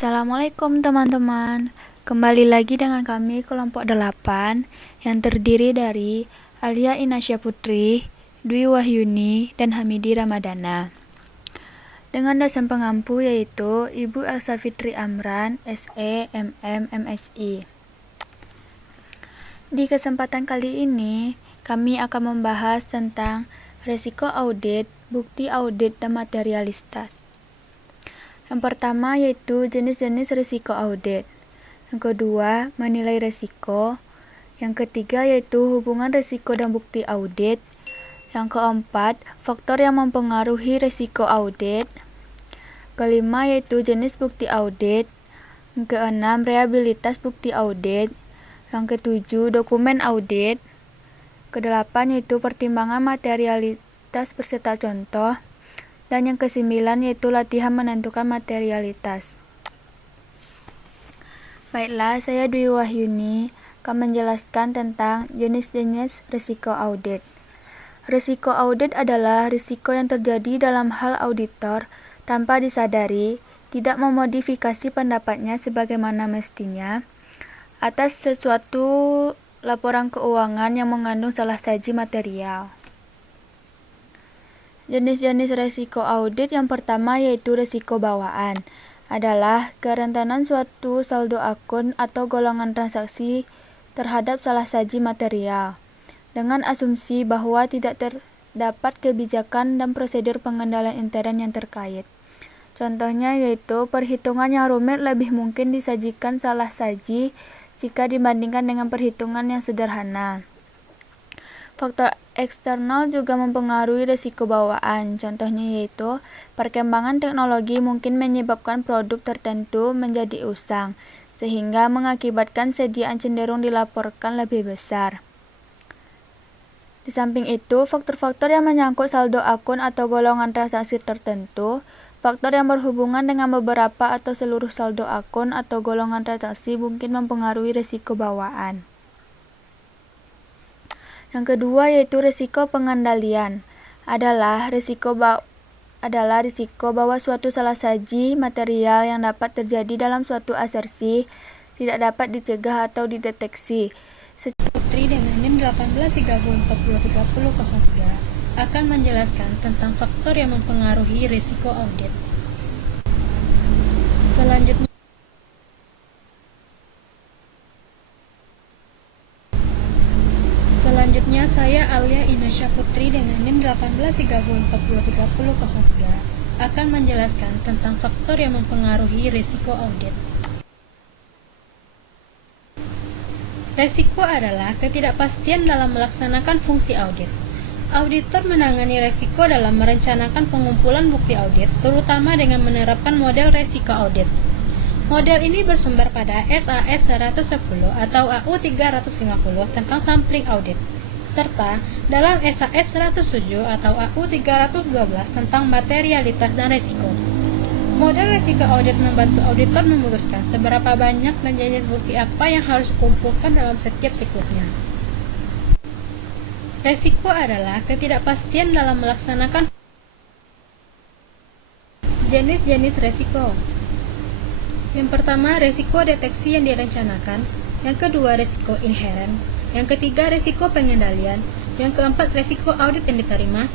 Assalamualaikum teman-teman. Kembali lagi dengan kami kelompok 8 yang terdiri dari Alia Inasya Putri, Dwi Wahyuni, dan Hamidi Ramadana. Dengan dosen pengampu yaitu Ibu Elsa Fitri Amran, SE, MM, MSI. Di kesempatan kali ini, kami akan membahas tentang resiko audit, bukti audit, dan materialitas. Yang pertama yaitu jenis-jenis risiko audit. Yang kedua, menilai risiko. Yang ketiga yaitu hubungan risiko dan bukti audit. Yang keempat, faktor yang mempengaruhi risiko audit. Kelima yaitu jenis bukti audit. Yang keenam, reliabilitas bukti audit. Yang ketujuh, dokumen audit. Kedelapan yaitu pertimbangan materialitas beserta contoh. Dan yang kesembilan yaitu latihan menentukan materialitas. Baiklah, saya Dwi Wahyuni akan menjelaskan tentang jenis-jenis risiko audit. Risiko audit adalah risiko yang terjadi dalam hal auditor tanpa disadari, tidak memodifikasi pendapatnya sebagaimana mestinya, atas sesuatu laporan keuangan yang mengandung salah saji material. Jenis-jenis risiko audit yang pertama yaitu risiko bawaan, adalah kerentanan suatu saldo akun atau golongan transaksi terhadap salah saji material, dengan asumsi bahwa tidak terdapat kebijakan dan prosedur pengendalian intern yang terkait. Contohnya yaitu perhitungan yang rumit lebih mungkin disajikan salah saji jika dibandingkan dengan perhitungan yang sederhana. Faktor eksternal juga mempengaruhi risiko bawaan, contohnya yaitu perkembangan teknologi mungkin menyebabkan produk tertentu menjadi usang, sehingga mengakibatkan sediaan cenderung dilaporkan lebih besar. Di samping itu, faktor-faktor yang menyangkut saldo akun atau golongan transaksi tertentu, faktor yang berhubungan dengan beberapa atau seluruh saldo akun atau golongan transaksi mungkin mempengaruhi risiko bawaan. Yang kedua yaitu risiko pengendalian, adalah risiko bahwa suatu salah saji material yang dapat terjadi dalam suatu asersi tidak dapat dicegah atau dideteksi. Putri dengan NIM 1834203003 akan menjelaskan tentang faktor yang mempengaruhi risiko audit. Selanjutnya saya Alia Inasya Putri dengan NIM 1834203003 akan menjelaskan tentang faktor yang mempengaruhi risiko audit. Risiko adalah ketidakpastian dalam melaksanakan fungsi audit. Auditor menangani risiko dalam merencanakan pengumpulan bukti audit, terutama dengan menerapkan model risiko audit. Model ini bersumber pada SAS 110 atau AU 350 tentang sampling audit, serta dalam SAS 107 atau AU 312 tentang materialitas dan risiko. Model risiko audit membantu auditor memutuskan seberapa banyak dan jenis bukti apa yang harus dikumpulkan dalam setiap siklusnya. Risiko adalah ketidakpastian dalam melaksanakan jenis-jenis risiko. Yang pertama, risiko deteksi yang direncanakan. Yang kedua, risiko inheren. Yang ketiga, risiko pengendalian. Yang keempat, risiko audit yang diterima.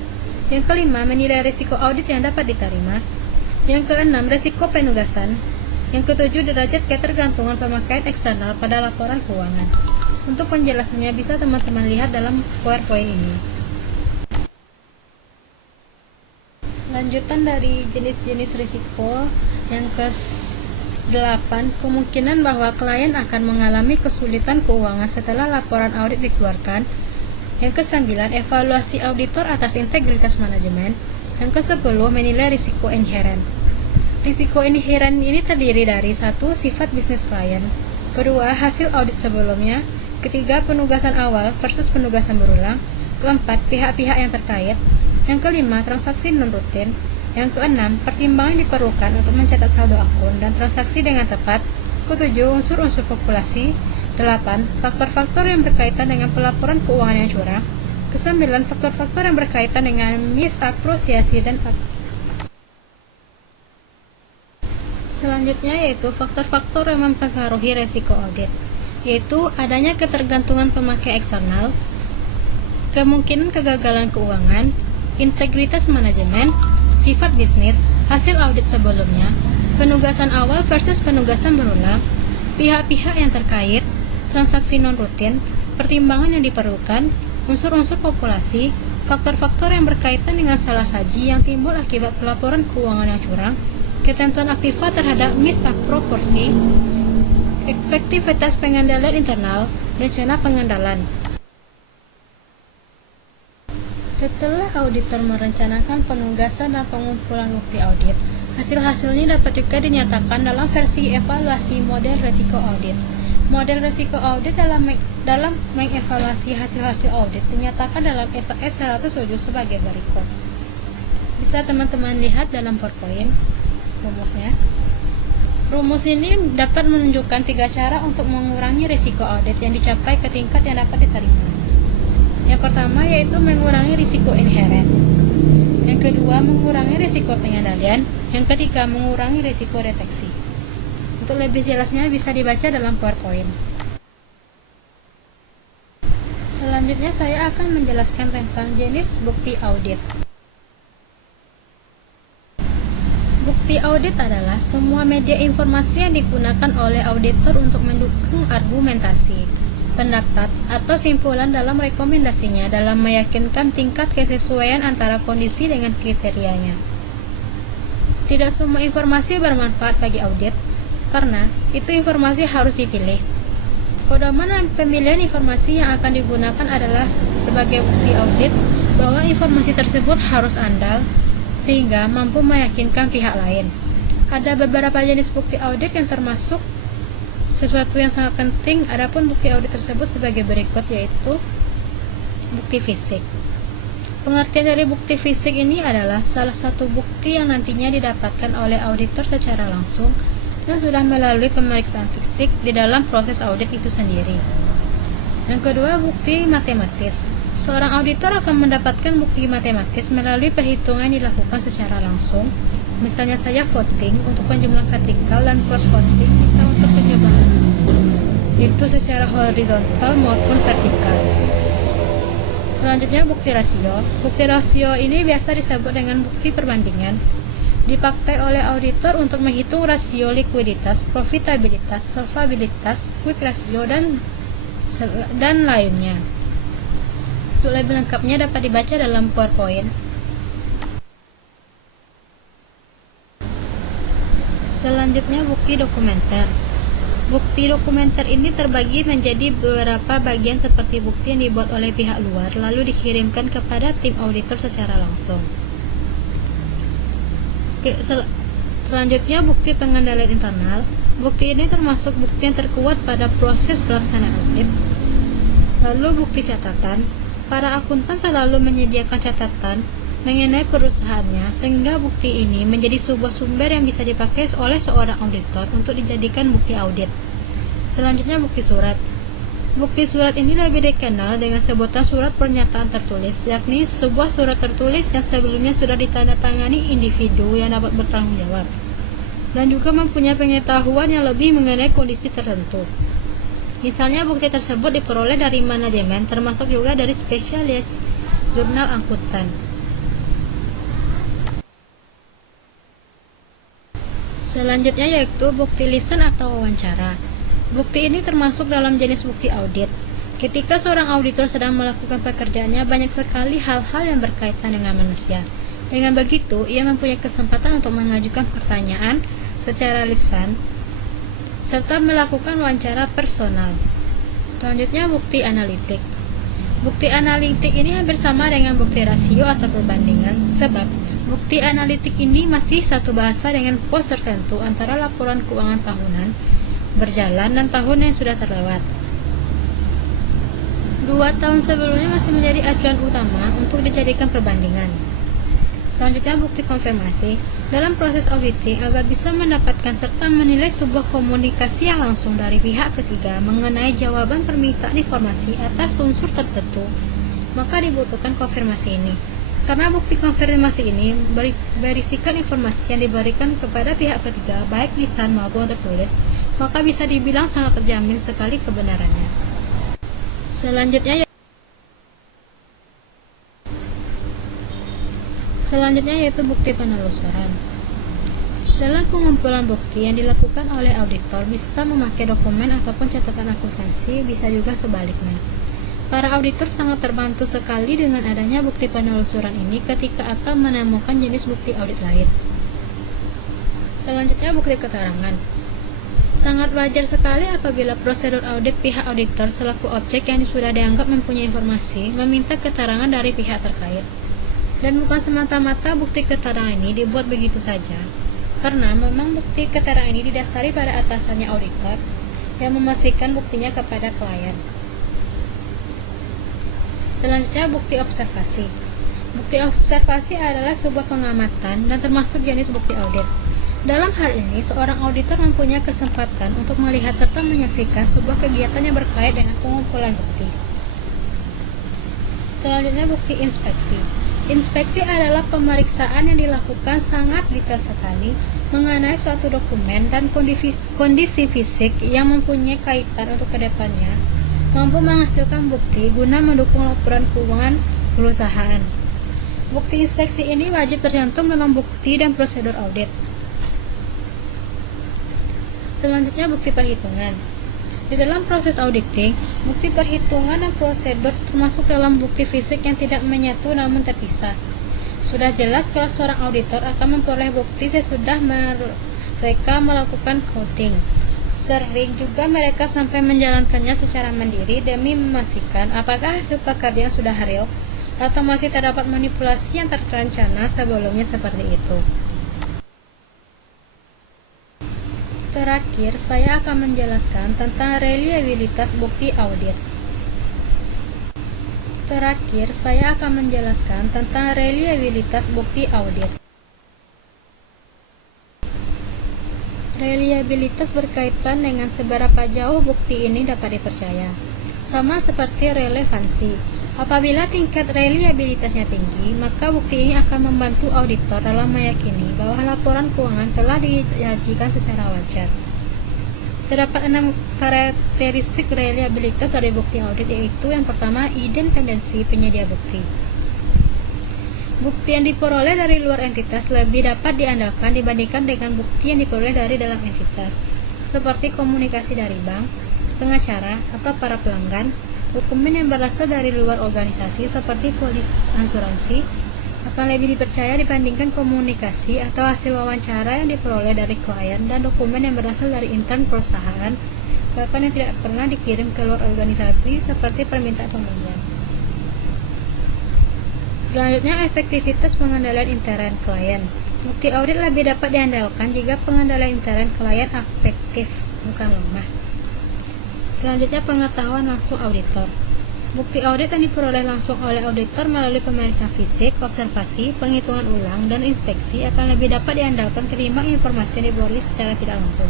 Yang kelima, menilai risiko audit yang dapat diterima. Yang keenam, risiko penugasan. Yang ketujuh, derajat ketergantungan pemakaian eksternal pada laporan keuangan. Untuk penjelasannya bisa teman-teman lihat dalam PowerPoint ini. Lanjutan dari jenis-jenis risiko yang ke-8, kemungkinan bahwa klien akan mengalami kesulitan keuangan setelah laporan audit dikeluarkan. Yang ke-9, evaluasi auditor atas integritas manajemen. Yang ke-10, menilai risiko inheren. Risiko inheren ini terdiri dari 1. Sifat bisnis klien. Kedua, hasil audit sebelumnya. Ketiga, penugasan awal versus penugasan berulang. Keempat, pihak-pihak yang terkait. Yang kelima, transaksi non-rutin. Yang keenam, pertimbangan diperlukan untuk mencatat saldo akun dan transaksi dengan tepat. Ketujuh, unsur-unsur populasi. 8. Faktor-faktor yang berkaitan dengan pelaporan keuangan yang curang. Kesembilan, faktor-faktor yang berkaitan dengan misapresiasi dan Selanjutnya yaitu faktor-faktor yang mempengaruhi resiko audit, yaitu adanya ketergantungan pemakai eksternal, kemungkinan kegagalan keuangan, integritas manajemen, sifat bisnis, hasil audit sebelumnya, penugasan awal versus penugasan berulang, pihak-pihak yang terkait, transaksi non-rutin, pertimbangan yang diperlukan, unsur-unsur populasi, faktor-faktor yang berkaitan dengan salah saji yang timbul akibat pelaporan keuangan yang curang, ketentuan aktiva terhadap misproporsi, efektivitas pengendalian internal, rencana pengendalian. Setelah auditor merencanakan penugasan dan pengumpulan bukti audit, hasil-hasilnya dapat juga dinyatakan dalam versi evaluasi model risiko audit. Model risiko audit dalam mengevaluasi hasil-hasil audit dinyatakan dalam SAS 107 sebagai berikut. Bisa teman-teman lihat dalam PowerPoint rumusnya. Rumus ini dapat menunjukkan 3 cara untuk mengurangi risiko audit yang dicapai ke tingkat yang dapat diterima. Yang pertama yaitu mengurangi risiko inheren. Yang kedua, mengurangi risiko pengendalian. Yang ketiga, mengurangi risiko deteksi. Untuk lebih jelasnya bisa dibaca dalam PowerPoint. Selanjutnya saya akan menjelaskan tentang jenis bukti audit. Bukti audit adalah semua media informasi yang digunakan oleh auditor untuk mendukung argumentasi, pendapat, atau simpulan dalam rekomendasinya dalam meyakinkan tingkat kesesuaian antara kondisi dengan kriterianya. Tidak semua informasi bermanfaat bagi audit, karena itu informasi harus dipilih. Pedoman pemilihan informasi yang akan digunakan adalah sebagai bukti audit bahwa informasi tersebut harus andal, sehingga mampu meyakinkan pihak lain. Ada beberapa jenis bukti audit yang termasuk sesuatu yang sangat penting, adapun bukti audit tersebut sebagai berikut, yaitu bukti fisik. Pengertian dari bukti fisik ini adalah salah satu bukti yang nantinya didapatkan oleh auditor secara langsung dan sudah melalui pemeriksaan fisik di dalam proses audit itu sendiri. Yang kedua, bukti matematis. Seorang auditor akan mendapatkan bukti matematis melalui perhitungan yang dilakukan secara langsung, misalnya saja voting untuk penjumlahan vertikal dan cross voting bisa untuk penjumlahan itu secara horizontal maupun vertikal. Selanjutnya, bukti rasio. Bukti rasio ini biasa disebut dengan bukti perbandingan. Dipakai oleh auditor untuk menghitung rasio likuiditas, profitabilitas, solvabilitas, quick ratio, dan lainnya. Untuk lebih lengkapnya dapat dibaca dalam PowerPoint. Selanjutnya, bukti dokumenter. Bukti dokumenter ini terbagi menjadi beberapa bagian seperti bukti yang dibuat oleh pihak luar lalu dikirimkan kepada tim auditor secara langsung. Selanjutnya, bukti pengendalian internal. Bukti ini termasuk bukti yang terkuat pada proses pelaksanaan audit. Lalu bukti catatan. Para akuntan selalu menyediakan catatan mengenai perusahaannya, sehingga bukti ini menjadi sebuah sumber yang bisa dipakai oleh seorang auditor untuk dijadikan bukti audit. Selanjutnya, bukti surat. Bukti surat ini lebih dikenal dengan sebutan surat pernyataan tertulis, yakni sebuah surat tertulis yang sebelumnya sudah ditandatangani individu yang dapat bertanggung jawab, dan juga mempunyai pengetahuan yang lebih mengenai kondisi tertentu. Misalnya, bukti tersebut diperoleh dari manajemen, termasuk juga dari spesialis jurnal angkutan. Selanjutnya yaitu bukti lisan atau wawancara. Bukti ini termasuk dalam jenis bukti audit. Ketika seorang auditor sedang melakukan pekerjaannya, banyak sekali hal-hal yang berkaitan dengan manusia. Dengan begitu, ia mempunyai kesempatan untuk mengajukan pertanyaan secara lisan, serta melakukan wawancara personal. Selanjutnya, bukti analitik. Bukti analitik ini hampir sama dengan bukti rasio atau perbandingan, sebab bukti analitik ini masih satu bahasa dengan pos tertentu antara laporan keuangan tahunan berjalan dan tahun yang sudah terlewat. 2 tahun sebelumnya masih menjadi acuan utama untuk dijadikan perbandingan. Selanjutnya, bukti konfirmasi. Dalam proses auditing, agar bisa mendapatkan serta menilai sebuah komunikasi yang langsung dari pihak ketiga mengenai jawaban permintaan informasi atas unsur tertentu, maka dibutuhkan konfirmasi ini. Karena bukti konfirmasi ini berisikan informasi yang diberikan kepada pihak ketiga, baik lisan maupun tertulis, maka bisa dibilang sangat terjamin sekali kebenarannya. Selanjutnya yaitu bukti penelusuran. Dalam pengumpulan bukti yang dilakukan oleh auditor bisa memakai dokumen ataupun catatan akuntansi, bisa juga sebaliknya. Para auditor sangat terbantu sekali dengan adanya bukti penelusuran ini ketika akan menemukan jenis bukti audit lain. Selanjutnya bukti keterangan. Sangat wajar sekali apabila prosedur audit pihak auditor selaku objek yang sudah dianggap mempunyai informasi meminta keterangan dari pihak terkait. Dan bukan semata-mata bukti keterangan ini dibuat begitu saja, karena memang bukti keterangan ini didasari pada atasannya auditor yang memastikan buktinya kepada klien. Selanjutnya bukti observasi. Bukti observasi adalah sebuah pengamatan dan termasuk jenis bukti audit. Dalam hal ini, seorang auditor mempunyai kesempatan untuk melihat serta menyaksikan sebuah kegiatan yang berkait dengan pengumpulan bukti. Selanjutnya bukti inspeksi. Inspeksi adalah pemeriksaan yang dilakukan sangat detail sekali mengenai suatu dokumen dan kondisi fisik yang mempunyai kaitan untuk kedepannya, mampu menghasilkan bukti guna mendukung laporan keuangan perusahaan. Bukti inspeksi ini wajib tercantum dalam bukti dan prosedur audit. Selanjutnya bukti perhitungan. Di dalam proses auditing, bukti perhitungan dan prosedur termasuk dalam bukti fisik yang tidak menyatu namun terpisah. Sudah jelas kalau seorang auditor akan memperoleh bukti sesudah mereka melakukan coding. Sering juga mereka sampai menjalankannya secara mandiri demi memastikan apakah hasil pekerjaan sudah real atau masih terdapat manipulasi yang terencana sebelumnya seperti itu. Terakhir, saya akan menjelaskan tentang reliabilitas bukti audit. Reliabilitas berkaitan dengan seberapa jauh bukti ini dapat dipercaya. Sama seperti relevansi. Apabila tingkat reliabilitasnya tinggi, maka bukti ini akan membantu auditor dalam meyakini bahwa laporan keuangan telah disajikan secara wajar. Terdapat 6 karakteristik reliabilitas dari bukti audit, yaitu yang pertama, independensi penyedia bukti. Bukti yang diperoleh dari luar entitas lebih dapat diandalkan dibandingkan dengan bukti yang diperoleh dari dalam entitas, seperti komunikasi dari bank, pengacara, atau para pelanggan. Dokumen yang berasal dari luar organisasi seperti polis asuransi akan lebih dipercaya dibandingkan komunikasi atau hasil wawancara yang diperoleh dari klien dan dokumen yang berasal dari intern perusahaan, bahkan yang tidak pernah dikirim ke luar organisasi seperti permintaan pembelian. Selanjutnya, efektivitas pengendalian intern klien. Bukti audit lebih dapat diandalkan jika pengendalian intern klien efektif, bukan lemah. Selanjutnya, pengetahuan langsung auditor. Bukti audit yang diperoleh langsung oleh auditor melalui pemeriksaan fisik, observasi, penghitungan ulang, dan inspeksi akan lebih dapat diandalkan ketimbang informasi yang diperoleh secara tidak langsung.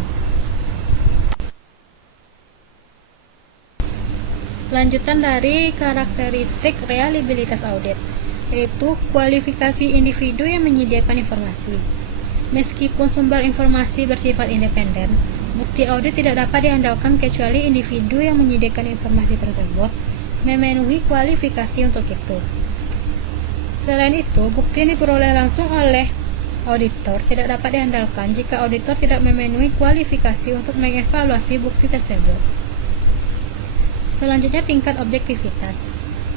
Lanjutan dari karakteristik reliabilitas audit, yaitu kualifikasi individu yang menyediakan informasi. Meskipun sumber informasi bersifat independen, bukti audit tidak dapat diandalkan kecuali individu yang menyediakan informasi tersebut memenuhi kualifikasi untuk itu. Selain itu, bukti yang diperoleh langsung oleh auditor tidak dapat diandalkan jika auditor tidak memenuhi kualifikasi untuk mengevaluasi bukti tersebut. Selanjutnya, tingkat objektivitas.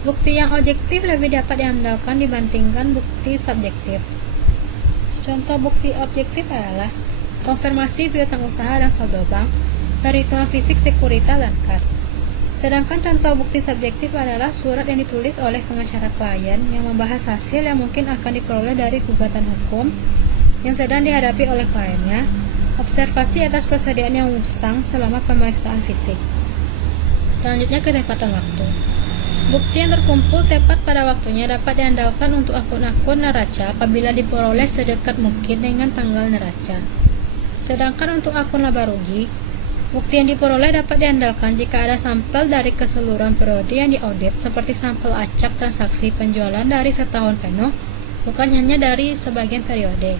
Bukti yang objektif lebih dapat diandalkan dibandingkan bukti subjektif. Contoh bukti objektif adalah konfirmasi piutang usaha dan saldo bank, perhitungan fisik sekuritas dan kas. Sedangkan contoh bukti subjektif adalah surat yang ditulis oleh pengacara klien yang membahas hasil yang mungkin akan diperoleh dari gugatan hukum yang sedang dihadapi oleh kliennya, observasi atas persediaan yang usang selama pemeriksaan fisik. Selanjutnya, ketepatan waktu. Bukti yang terkumpul tepat pada waktunya dapat diandalkan untuk akun-akun neraca apabila diperoleh sedekat mungkin dengan tanggal neraca. Sedangkan untuk akun laba rugi, bukti yang diperoleh dapat diandalkan jika ada sampel dari keseluruhan periode yang diaudit seperti sampel acak transaksi penjualan dari setahun penuh bukan hanya dari sebagian periode.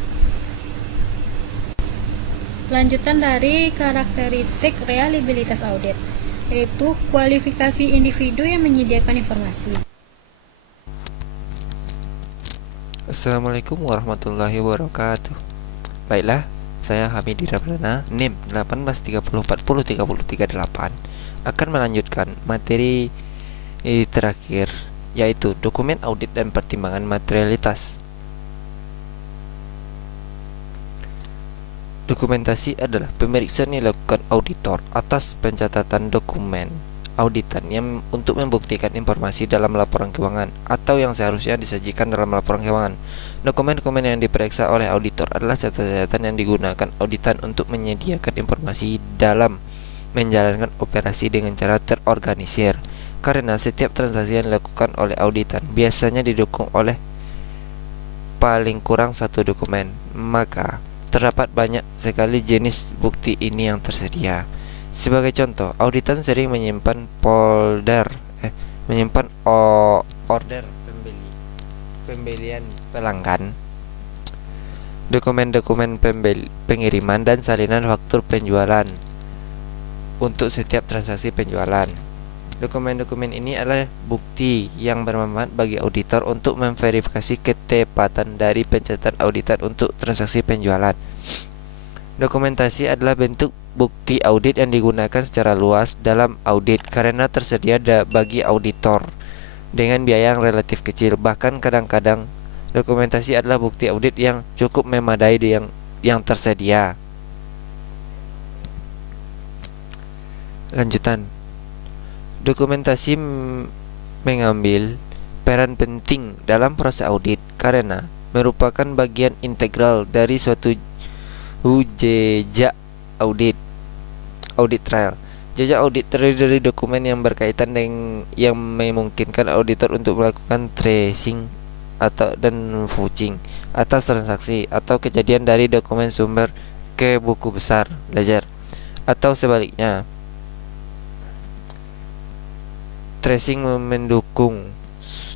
Lanjutan dari karakteristik reliabilitas audit, yaitu kualifikasi individu yang menyediakan informasi. Assalamualaikum warahmatullahi wabarakatuh. Baiklah, saya Hamidi Ramadana, NIM 1830400338 akan melanjutkan materi terakhir, yaitu dokumen audit dan pertimbangan materialitas. Dokumentasi adalah pemeriksaan yang dilakukan auditor atas pencatatan dokumen auditan yang untuk membuktikan informasi dalam laporan keuangan atau yang seharusnya disajikan dalam laporan keuangan. Dokumen-dokumen yang diperiksa oleh auditor adalah catatan-catatan yang digunakan auditan untuk menyediakan informasi dalam menjalankan operasi dengan cara terorganisir. Karena setiap transaksi yang dilakukan oleh auditan biasanya didukung oleh paling kurang satu dokumen, maka terdapat banyak sekali jenis bukti ini yang tersedia. Sebagai contoh, auditan sering menyimpan order pembelian pelanggan, dokumen-dokumen pengiriman dan salinan faktur penjualan untuk setiap transaksi penjualan. Dokumen-dokumen ini adalah bukti yang bermanfaat bagi auditor untuk memverifikasi ketepatan dari pencatatan auditan untuk transaksi penjualan. Dokumentasi adalah bentuk bukti audit yang digunakan secara luas dalam audit karena tersedia bagi auditor dengan biaya yang relatif kecil. Bahkan kadang-kadang dokumentasi adalah bukti audit yang cukup memadai yang tersedia. Lanjutan. Dokumentasi mengambil peran penting dalam proses audit karena merupakan bagian integral dari suatu jejak audit trail. Jejak audit terdiri dari dokumen yang berkaitan dengan yang memungkinkan auditor untuk melakukan tracing dan vouching atas transaksi atau kejadian dari dokumen sumber ke buku besar ledger, atau sebaliknya. Tracing mendukung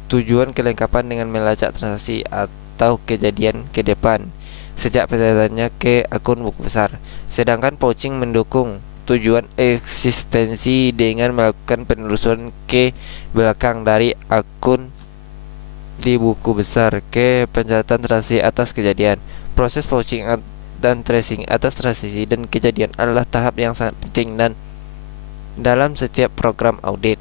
tujuan kelengkapan dengan melacak transaksi atau kejadian ke depan sejak pencatatannya ke akun buku besar. Sedangkan vouching mendukung tujuan eksistensi dengan melakukan penelusuran ke belakang dari akun di buku besar ke pencatatan transaksi atas kejadian. Proses vouching dan tracing atas transaksi dan kejadian adalah tahap yang sangat penting dan dalam setiap program audit.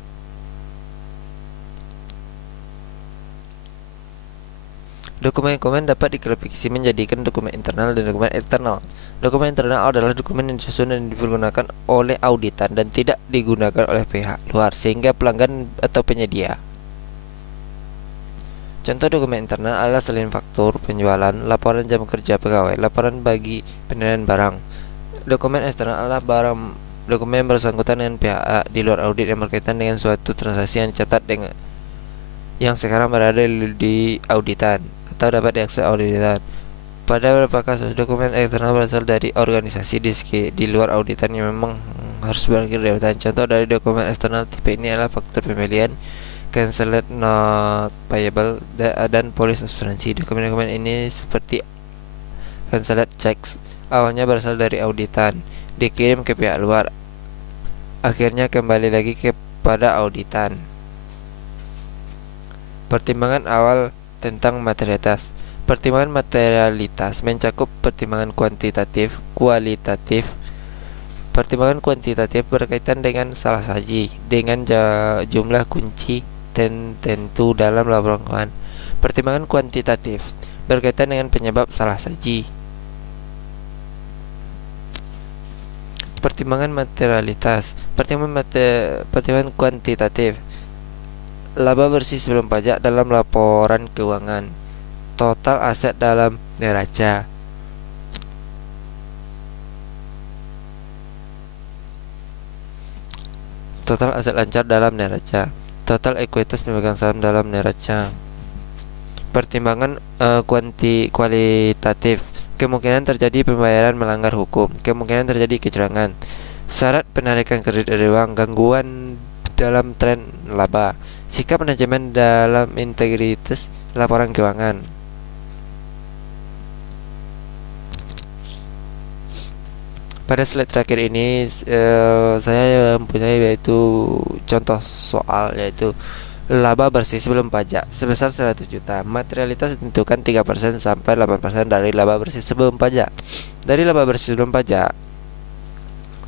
Dokumen-dokumen dapat diklasifikasi menjadikan dokumen internal dan dokumen eksternal. Dokumen internal adalah dokumen yang disusun dan dipergunakan oleh auditan dan tidak digunakan oleh pihak luar sehingga pelanggan atau penyedia. Contoh dokumen internal adalah selain faktur penjualan, laporan jam kerja pegawai, laporan bagi penilaian barang. Dokumen eksternal adalah dokumen bersangkutan dengan pihak di luar audit yang berkaitan dengan suatu transaksi yang dicatat dengan yang sekarang berada di auditan atau dapat diakses auditan. Pada beberapa kasus, dokumen eksternal berasal dari organisasi di luar auditan yang memang harus berakhir di auditan. Contoh dari dokumen eksternal tipe ini adalah faktur pembelian, cancelled not payable, dan polis asuransi. Dokumen-dokumen ini seperti cancelled checks awalnya berasal dari auditan, dikirim ke pihak luar, akhirnya kembali lagi kepada auditan. Pertimbangan awal tentang materialitas. Pertimbangan materialitas mencakup pertimbangan kuantitatif, kualitatif. Pertimbangan kuantitatif berkaitan dengan salah saji, dengan jumlah kunci tertentu dalam laporan keuangan. Pertimbangan kuantitatif berkaitan dengan penyebab salah saji. Pertimbangan materialitas. Pertimbangan kuantitatif, laba bersih sebelum pajak dalam laporan keuangan, total aset dalam neraca. Total aset lancar dalam neraca, total ekuitas pemegang saham dalam neraca. Pertimbangan kualitatif, kemungkinan terjadi pembayaran melanggar hukum, kemungkinan terjadi kecurangan, syarat penarikan kredit dari uang, gangguan dalam tren laba, sikap manajemen dalam integritas laporan keuangan. Pada slide terakhir ini saya mempunyai yaitu contoh soal, yaitu laba bersih sebelum pajak sebesar 100 juta. Materialitas ditentukan 3% sampai 8% dari laba bersih sebelum pajak. Dari laba bersih sebelum pajak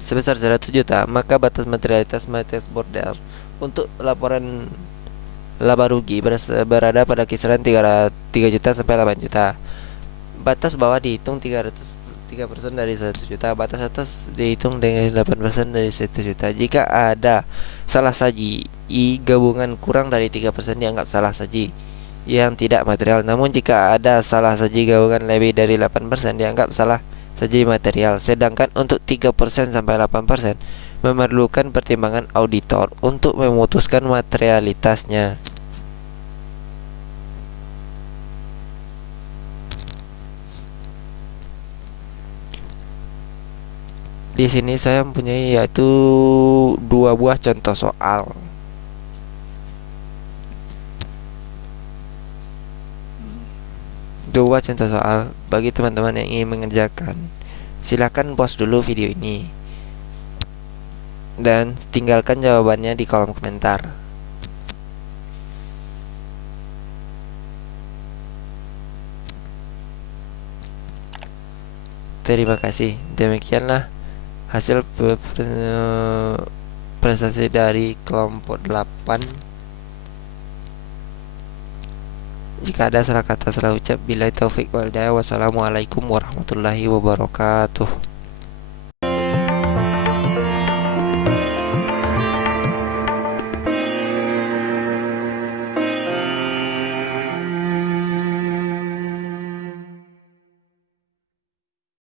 sebesar 100 juta, maka batas materialitas Matrix Border untuk laporan laba rugi berada pada kisaran 3 juta sampai 8 juta. Batas bawah dihitung 3% dari 100 juta. Batas atas dihitung dengan 8% dari 100 juta. Jika ada salah saji gabungan kurang dari 3% dianggap salah saji yang tidak material. Namun jika ada salah saji gabungan lebih dari 8% dianggap salah saji material. Sedangkan untuk 3% sampai 8% memerlukan pertimbangan auditor untuk memutuskan materialitasnya. Di sini saya mempunyai yaitu 2 buah contoh soal. Bagi teman-teman yang ingin mengerjakan, silakan pause dulu video ini dan tinggalkan jawabannya di kolom komentar. Terima kasih. Demikianlah hasil prestasi dari kelompok 8. Jika ada salah kata salah ucap, billahi taufik wal hidayah. Wassalamualaikum warahmatullahi wabarakatuh.